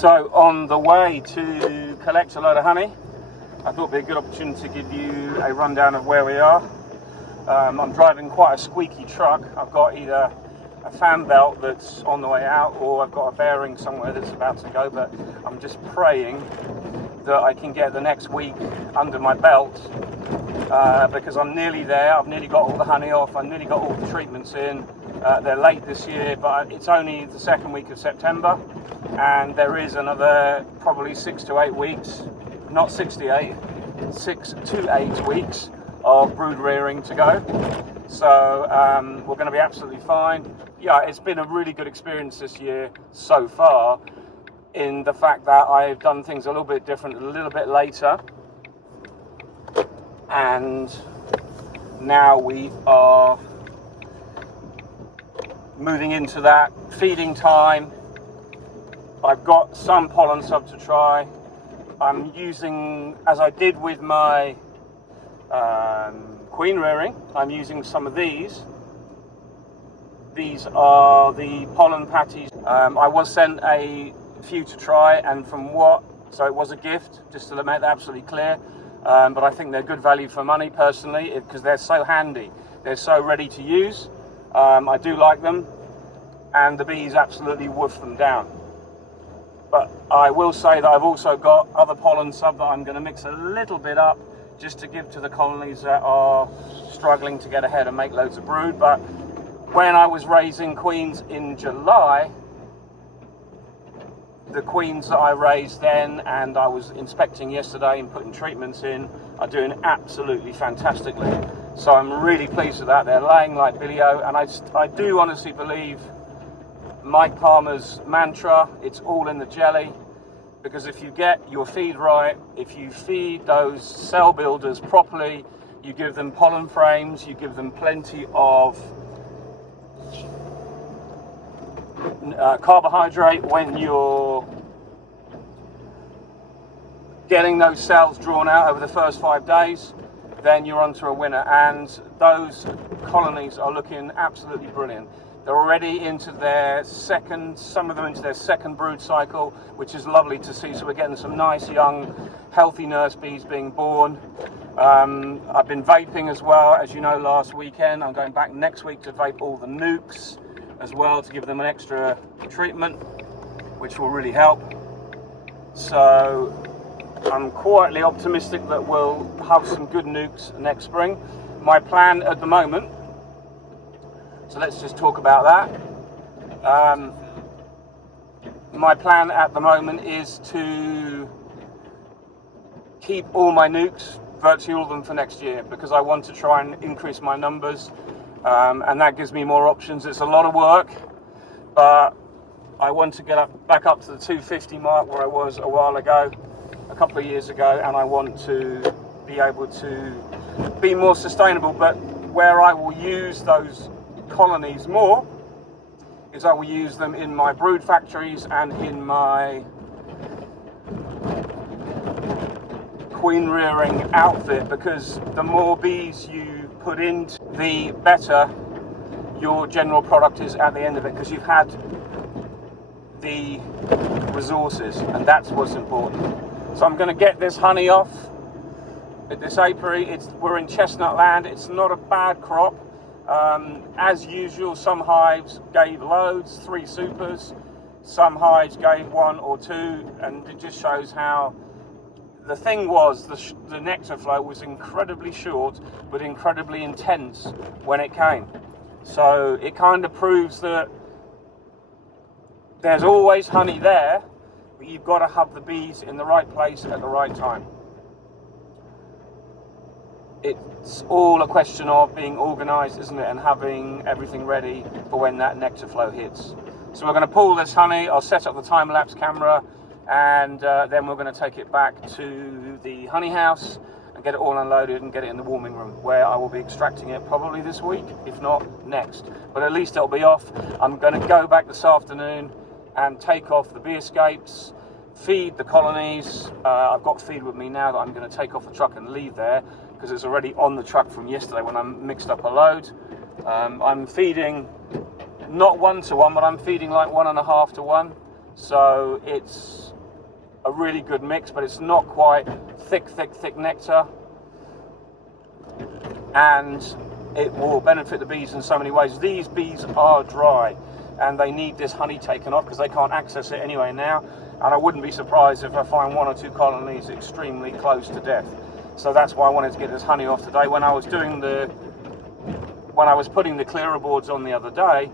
So on the way to collect a load of honey, I thought it'd be a good opportunity to give you a rundown of where we are. I'm driving quite a squeaky truck. I've got either a fan belt that's on the way out, or I've got a bearing somewhere that's about to go, but I'm just praying that I can get the next week under my belt, because I'm nearly there. I've nearly got all the honey off, I've nearly got all the treatments in. They're late this year, but it's only the second week of September, and there is another probably 6 to 8 weeks, not 6 to 8, 6 to 8 weeks of brood rearing to go. So we're going to be absolutely fine. Yeah, it's been a really good experience this year so far, in the fact that I've done things a little bit different, a little bit later, and now we are moving into that feeding time. I've got some pollen sub to try. I'm using, as I did with my queen rearing, I'm using some of these. These are the pollen patties. I was sent a few to try, and so it was a gift, just to make that absolutely clear. But I think they're good value for money personally, because they're so handy. They're so ready to use. I do like them, and the bees absolutely woof them down. But I will say that I've also got other pollen sub that I'm going to mix a little bit up, just to give to the colonies that are struggling to get ahead and make loads of brood. But when I was raising queens in July, the queens that I raised then and I was inspecting yesterday and putting treatments in are doing absolutely fantastically. So I'm really pleased with that. They're laying like Billy-O, and I do honestly believe Mike Palmer's mantra, it's all in the jelly. Because if you get your feed right, if you feed those cell builders properly, you give them pollen frames, you give them plenty of carbohydrate when you're getting those cells drawn out over the first 5 days, then you're onto a winner. And those colonies are looking absolutely brilliant. They're already into their second, some of them into their second brood cycle, which is lovely to see. So we're getting some nice young healthy nurse bees being born. I've been vaping as well, as you know, last weekend. I'm going back next week to vape all the nukes as well, to give them an extra treatment, which will really help. So I'm quietly optimistic that we'll have some good nukes next spring. My plan at the moment, so let's just talk about that. My plan at the moment is to keep all my nukes, virtually all of them, for next year, because I want to try and increase my numbers, and that gives me more options. It's a lot of work, but I want to get back up to the 250 mark where I was a while ago, a couple of years ago, and I want to be able to be more sustainable. But where I will use those colonies more is I will use them in my brood factories and in my queen rearing outfit, because the more bees you put in, the better your general product is at the end of it, because you've had the resources, and that's what's important. So I'm going to get this honey off at this apiary. We're in chestnut land. It's not a bad crop. As usual, some hives gave loads, 3 supers. Some hives gave 1 or 2, and it just shows how the thing was, the nectar flow was incredibly short, but incredibly intense when it came. So it kind of proves that there's always honey there, but you've got to have the bees in the right place at the right time. It's all a question of being organised, isn't it, and having everything ready for when that nectar flow hits. So we're going to pull this honey. I'll set up the time-lapse camera, and then we're going to take it back to the honey house and get it all unloaded and get it in the warming room, where I will be extracting it probably this week, if not next. But at least it'll be off. I'm going to go back this afternoon and take off the bee escapes, feed the colonies. I've got feed with me now that I'm going to take off the truck and leave there, because it's already on the truck from yesterday when I mixed up a load. I'm feeding not 1 to 1, but I'm feeding like 1.5 to 1. So it's a really good mix, but it's not quite thick nectar, and it will benefit the bees in so many ways. These bees are dry and they need this honey taken off because they can't access it anyway now, and I wouldn't be surprised if I find 1 or 2 colonies extremely close to death. So that's why I wanted to get this honey off today. When I was putting the clearer boards on the other day,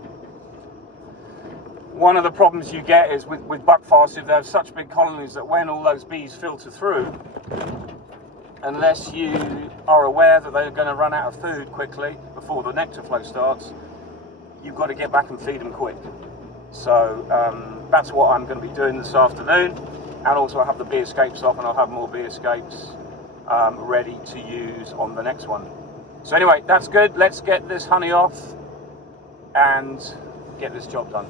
one of the problems you get is with buckfast, if they have such big colonies that when all those bees filter through, unless you are aware that they're going to run out of food quickly before the nectar flow starts, you've got to get back and feed them quick. So that's what I'm going to be doing this afternoon, and also I have the bee escapes off, and I'll have more bee escapes ready to use on the next one. So anyway, that's good. Let's get this honey off and get this job done.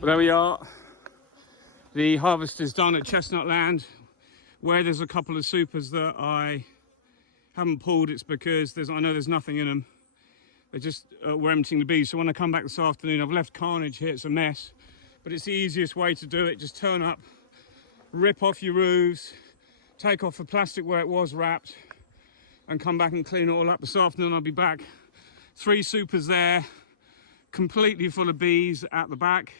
Well, there we are. The harvest is done at Chestnut Land. Where there's a couple of supers that I haven't pulled, it's because I know there's nothing in them. They just were emptying the bees. So when I come back this afternoon, I've left carnage here. It's a mess, but it's the easiest way to do it. Just turn up, rip off your roofs, take off the plastic where it was wrapped, and come back and clean it all up. This afternoon I'll be back. 3 supers there, completely full of bees at the back.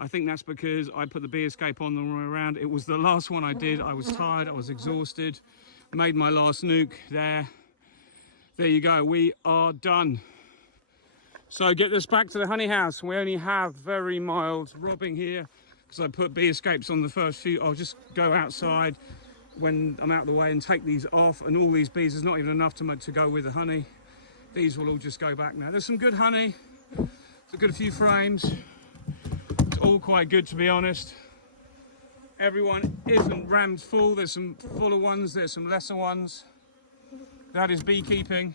I think that's because I put the bee escape on the way around. It was the last one I did. I was tired, I was exhausted. Made my last nuke there. There you go, we are done. So get this back to the honey house. We only have very mild robbing here because I put bee escapes on the first few. I'll just go outside when I'm out of the way and take these off, and all these bees, there's not even enough to go with the honey. These will all just go back now. There's some good honey, a good few frames. All quite good, to be honest. Everyone isn't rammed full. There's some fuller ones, there's some lesser ones. That is beekeeping.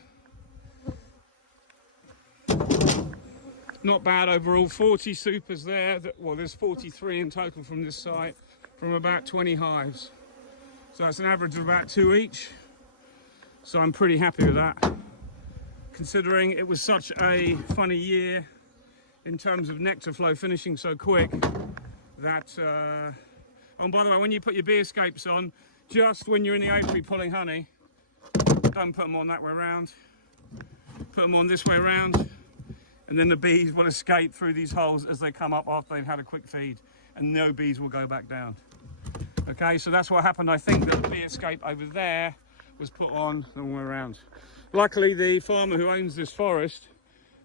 Not bad overall. 40 supers there. Well, there's 43 in total from this site, from about 20 hives. So that's an average of about 2 each. So I'm pretty happy with that, considering it was such a funny year in terms of nectar flow finishing so quick that, oh, and by the way, when you put your bee escapes on, just when you're in the apiary pulling honey, don't put them on that way around, put them on this way around, and then the bees will escape through these holes as they come up after they've had a quick feed, and no bees will go back down. Okay, so that's what happened. I think that the bee escape over there was put on the wrong way around. Luckily, the farmer who owns this forest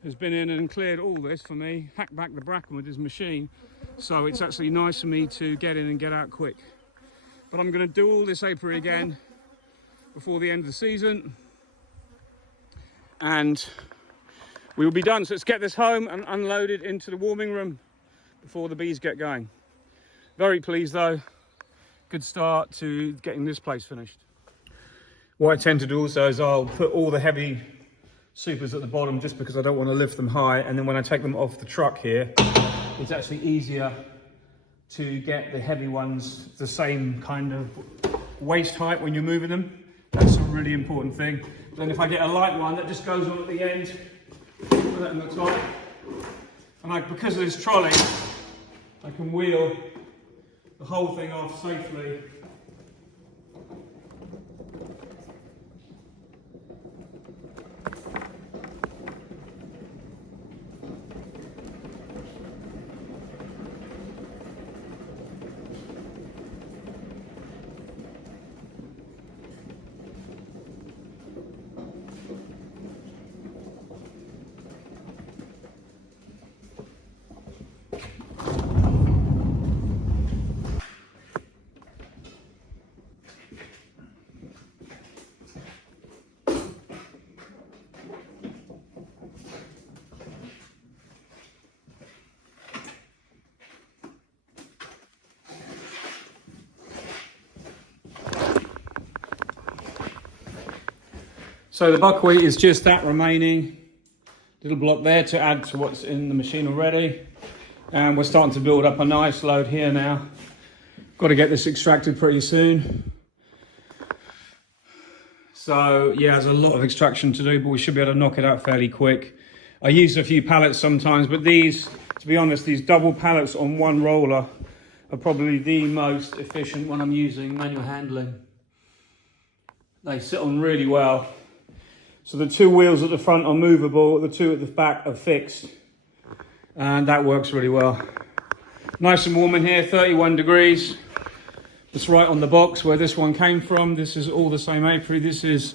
has been in and cleared all this for me, hacked back the bracken with his machine, so it's actually nice for me to get in and get out quick. But I'm going to do all this apiary again before the end of the season, and we will be done. So let's get this home and unload it into the warming room before the bees get going. Very pleased though. Good start to getting this place finished. What I tend to do also is I'll put all the heavy supers at the bottom just because I don't want to lift them high, and then when I take them off the truck here, it's actually easier to get the heavy ones the same kind of waist height when you're moving them. That's a really important thing. Then if I get a light one that just goes on at the end, put that in the top, and because of this trolley, I can wheel the whole thing off safely. So the buckwheat is just that remaining little block there to add to what's in the machine already. And we're starting to build up a nice load here now. Got to get this extracted pretty soon. So yeah, there's a lot of extraction to do, but we should be able to knock it out fairly quick. I use a few pallets sometimes, but these, to be honest, these double pallets on one roller are probably the most efficient when I'm using manual handling. They sit on really well. So the two wheels at the front are movable, the two at the back are fixed. And that works really well. Nice and warm in here, 31 degrees. It's right on the box where this one came from. This is all the same apiary. This is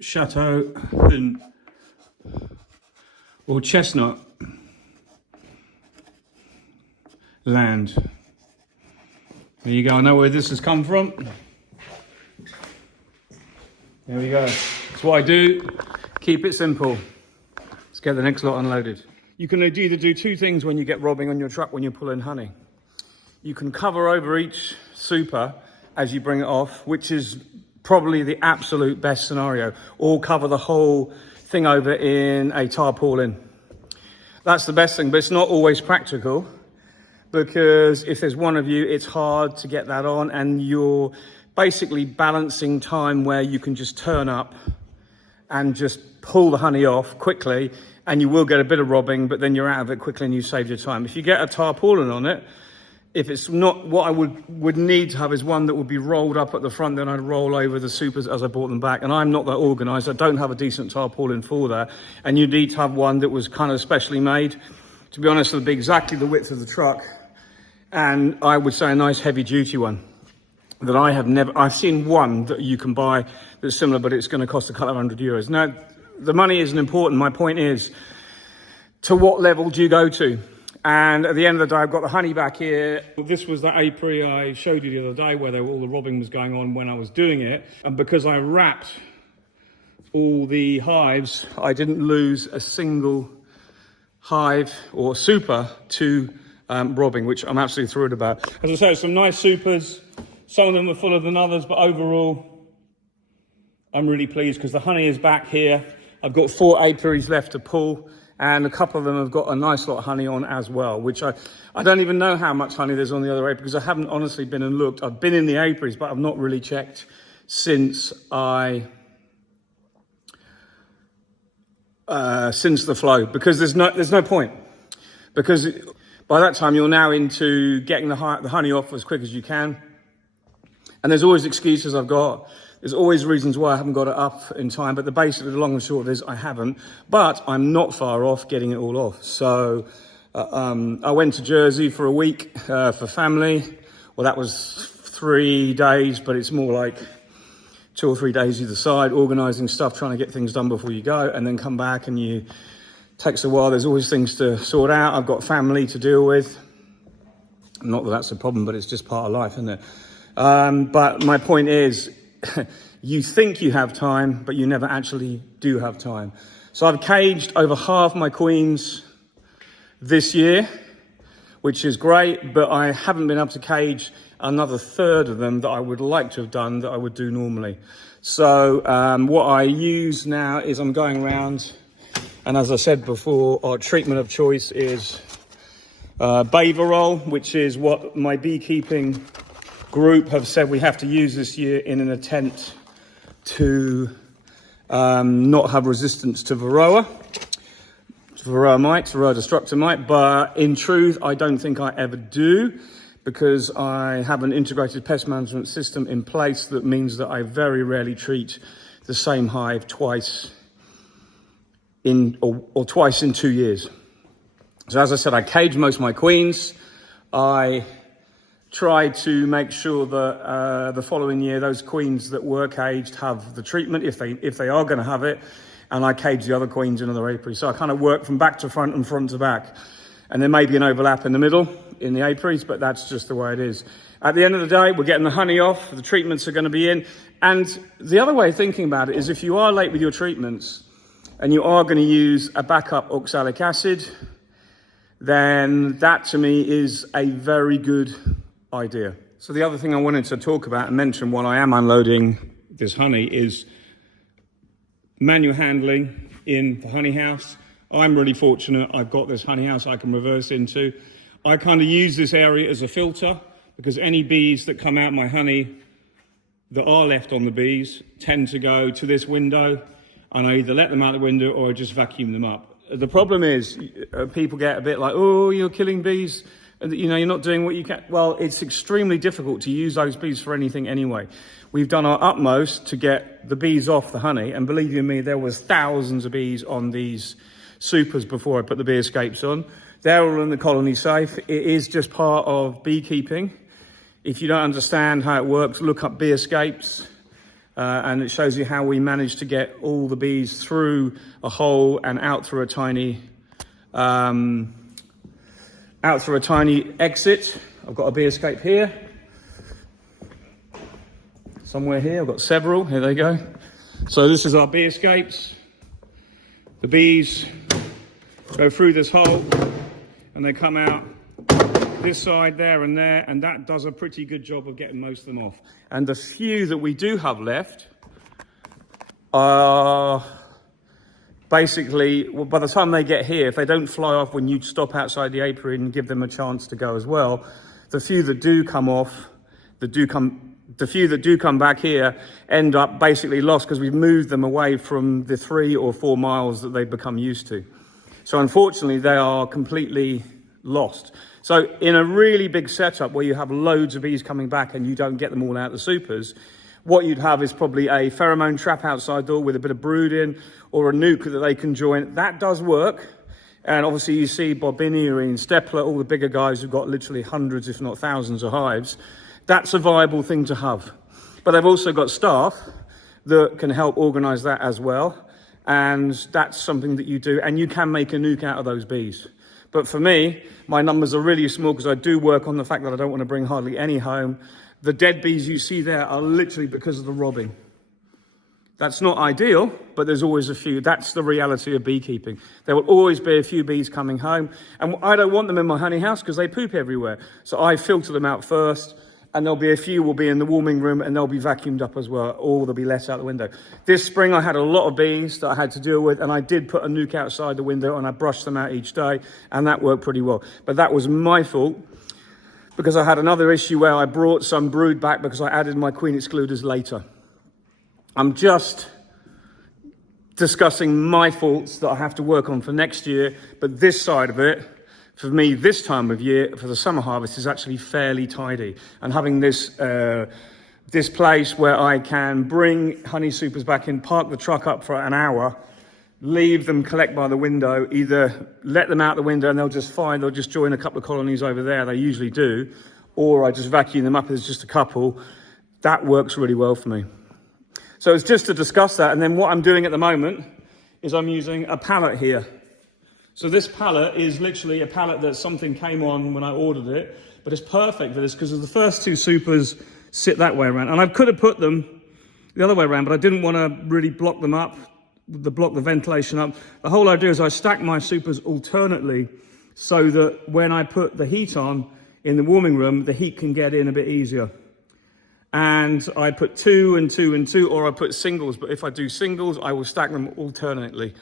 Chateau or Chestnut Land. There you go, I know where this has come from. There we go. That's what I do. Keep it simple. Let's get the next lot unloaded. You can either do two things when you get robbing on your truck when you're pulling honey. You can cover over each super as you bring it off, which is probably the absolute best scenario, or cover the whole thing over in a tarpaulin. That's the best thing, but it's not always practical, because if there's one of you, it's hard to get that on, and you're basically balancing time where you can just turn up and just pull the honey off quickly, and you will get a bit of robbing, but then you're out of it quickly and you save your time. If you get a tarpaulin on it, if it's not, what I would need to have is one that would be rolled up at the front, then I'd roll over the supers as I brought them back. And I'm not that organized. I don't have a decent tarpaulin for that. And you need to have one that was kind of specially made. To be honest, it'll be exactly the width of the truck. And I would say a nice heavy duty one that I've seen one that you can buy that's similar, but it's going to cost a couple of €100. Now, the money isn't important. My point is, to what level do you go to? And at the end of the day, I've got the honey back here. This was the apiary I showed you the other day where all the robbing was going on when I was doing it. And because I wrapped all the hives, I didn't lose a single hive or super to robbing, which I'm absolutely thrilled about. As I say, some nice supers. Some of them were fuller than others, but overall, I'm really pleased because the honey is back here. I've got 4 apiaries left to pull, and a couple of them have got a nice lot of honey on as well, which I don't even know how much honey there's on the other apiary because I haven't honestly been and looked. I've been in the apiaries, but I've not really checked since the flow, because there's no point, because by that time you're now into getting the honey off as quick as you can. And there's always excuses I've got. There's always reasons why I haven't got it up in time, but basically the long and short is I haven't. But I'm not far off getting it all off. So I went to Jersey for a week for family. Well, that was 3 days, but it's more like 2 or 3 days either side, organising stuff, trying to get things done before you go, and then come back and it takes a while. There's always things to sort out. I've got family to deal with. Not that that's a problem, but it's just part of life, isn't it? But my point is, you think you have time, but you never actually do have time. So I've caged over half my queens this year, which is great, but I haven't been able to cage another third of them that I would like to have done that I would do normally. So what I use now is I'm going around, and as I said before, our treatment of choice is Baverol, which is what my beekeeping group have said we have to use this year in an attempt to not have resistance to varroa mites, varroa destructor mite. But in truth, I don't think I ever do, because I have an integrated pest management system in place that means that I very rarely treat the same hive twice in 2 years. So as I said, I cage most of my queens. I try to make sure that the following year those queens that were caged have the treatment if they are going to have it, and I cage the other queens in another apiary. So I kind of work from back to front and front to back, and there may be an overlap in the middle in the apiaries, but that's just the way it is. At the end of the day, we're getting the honey off, the treatments are going to be in. And the other way of thinking about it is, if you are late with your treatments and you are going to use a backup oxalic acid, then that to me is a very good idea. So the other thing I wanted to talk about and mention while I am unloading this honey is manual handling in the honey house. I'm really fortunate. I've got this honey house I can reverse into. I kind of use this area as a filter because any bees that come out my honey that are left on the bees tend to go to this window, and I either let them out the window or I just vacuum them up. The problem is people get a bit like, oh, you're killing bees, you know, you're not doing what you can. Well, it's extremely difficult to use those bees for anything anyway. We've done our utmost to get the bees off the honey, and believe you me, there was thousands of bees on these supers before I put the bee escapes on. They're all in the colony safe. It is just part of beekeeping. If you don't understand how it works, look up bee escapes, and it shows you how we manage to get all the bees through a hole and out through a tiny exit. I've got a bee escape here, somewhere here. I've got several. Here they go. So this is our bee escapes. The bees go through this hole and they come out this side, there and there, and that does a pretty good job of getting most of them off. And the few that we do have left are basically, well, by the time they get here, if they don't fly off when you stop outside the apiary and give them a chance to go as well, the few that do come off, the few that do come back here end up basically lost because we've moved them away from the 3 or 4 miles that they've become used to. So unfortunately, they are completely lost. So in a really big setup where you have loads of bees coming back and you don't get them all out the supers, what you'd have is probably a pheromone trap outside door with a bit of brood in, or a nuke that they can join. That does work. And obviously you see Bobinia and Stepler, all the bigger guys who've got literally hundreds, if not thousands of hives. That's a viable thing to have. But they've also got staff that can help organize that as well. And that's something that you do. And you can make a nuke out of those bees. But for me, my numbers are really small because I do work on the fact that I don't want to bring hardly any home. The dead bees you see there are literally because of the robbing. That's not ideal, but there's always a few. That's the reality of beekeeping. There will always be a few bees coming home. And I don't want them in my honey house because they poop everywhere. So I filter them out first. And there'll be a few will be in the warming room and they'll be vacuumed up as well, or they'll be let out the window. This spring I had a lot of bees that I had to deal with, and I did put a nuke outside the window and I brushed them out each day, and that worked pretty well. But that was my fault because I had another issue where I brought some brood back because I added my queen excluders later. I'm just discussing my faults that I have to work on for next year, but this side of it, for me, this time of year, for the summer harvest, is actually fairly tidy. And having this this place where I can bring honey supers back in, park the truck up for an hour, leave them collect by the window, either let them out the window and they'll just join a couple of colonies over there, they usually do, or I just vacuum them up if there's just a couple. That works really well for me. So it's just to discuss that. And then what I'm doing at the moment is I'm using a pallet here. So this pallet is literally a pallet that something came on when I ordered it, but it's perfect for this because the first 2 supers sit that way around. And I could have put them the other way around, but I didn't want to really block them up, block the ventilation up. The whole idea is I stack my supers alternately so that when I put the heat on in the warming room, the heat can get in a bit easier. And I put 2 and 2 and 2, or I put singles, but if I do singles, I will stack them alternately.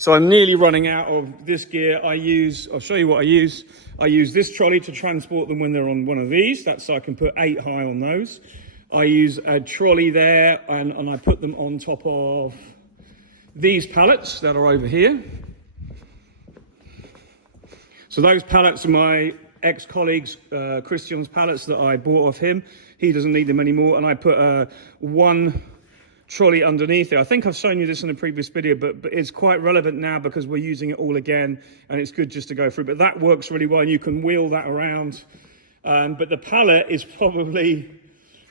So I'm nearly running out of this gear. I'll show you what I use. I use this trolley to transport them when they're on one of these. That's so I can put 8 high on those. I use a trolley there and I put them on top of these pallets that are over here. So those pallets are my ex-colleague's, Christian's pallets that I bought off him. He doesn't need them anymore. And I put one trolley underneath it. I think I've shown you this in a previous video, but it's quite relevant now because we're using it all again and it's good just to go through. But that works really well and you can wheel that around. But the pallet is probably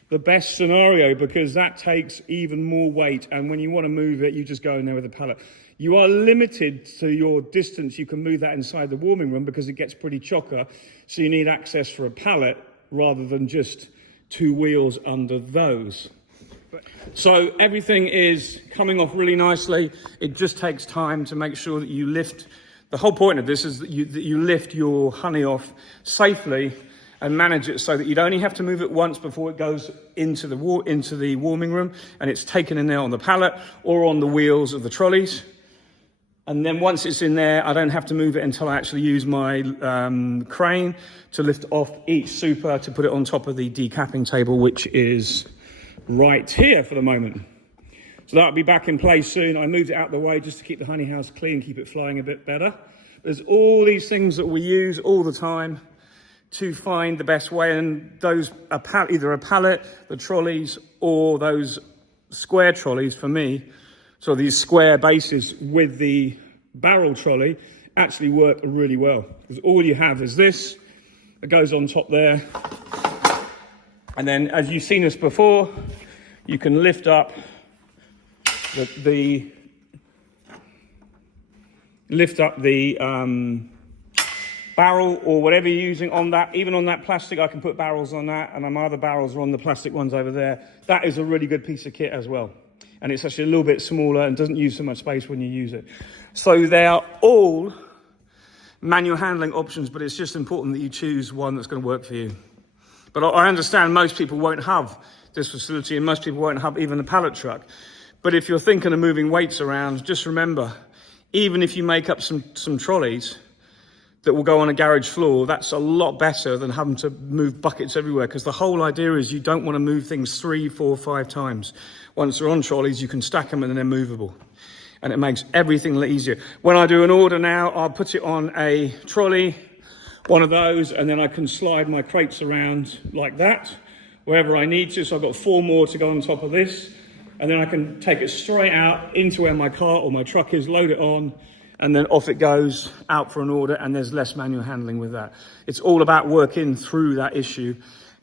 the best scenario because that takes even more weight. And when you want to move it, you just go in there with a pallet. You are limited to your distance. You can move that inside the warming room because it gets pretty chocker. So you need access for a pallet rather than just 2 wheels under those. So everything is coming off really nicely. It just takes time to make sure that you lift. The whole point of this is that you lift your honey off safely and manage it so that you'd only have to move it once before it goes into the warming room, and it's taken in there on the pallet or on the wheels of the trolleys. And then once it's in there, I don't have to move it until I actually use my crane to lift off each super to put it on top of the decapping table, which is right here for the moment. So that'll be back in place soon. I moved it out of the way just to keep the honey house clean, keep it flowing a bit better. There's all these things that we use all the time to find the best way, and those are either a pallet, the trolleys, or those square trolleys for me. So these square bases with the barrel trolley actually work really well, because all you have is this, it goes on top there. And then, as you've seen us before, you can lift up the barrel or whatever you're using on that. Even on that plastic, I can put barrels on that, and my other barrels are on the plastic ones over there. That is a really good piece of kit as well. And it's actually a little bit smaller and doesn't use so much space when you use it. So they are all manual handling options, but it's just important that you choose one that's going to work for you. But I understand most people won't have this facility, and most people won't have even a pallet truck. But if you're thinking of moving weights around, just remember, even if you make up some trolleys that will go on a garage floor, that's a lot better than having to move buckets everywhere, because the whole idea is you don't want to move things 3, 4, 5 times. Once they're on trolleys, you can stack them and they're movable. And it makes everything easier. When I do an order now, I'll put it on a trolley, one of those, and then I can slide my crates around like that, wherever I need to. So I've got 4 more to go on top of this. And then I can take it straight out into where my car or my truck is, load it on, and then off it goes out for an order, and there's less manual handling with that. It's all about working through that issue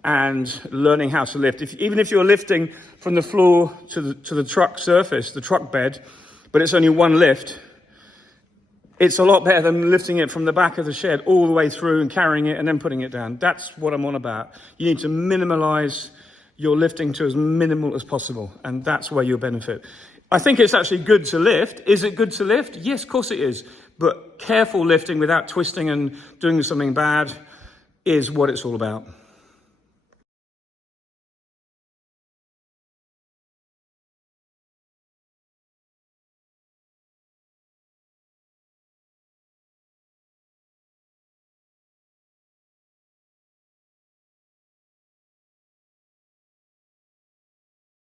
and learning how to lift. Even if you're lifting from the floor to the truck surface, the truck bed, but it's only one lift, it's a lot better than lifting it from the back of the shed all the way through and carrying it and then putting it down. That's what I'm on about. You need to minimize your lifting to as minimal as possible, and that's where you'll benefit. I think it's actually good to lift. Is it good to lift? Yes, of course it is. But careful lifting without twisting and doing something bad is what it's all about.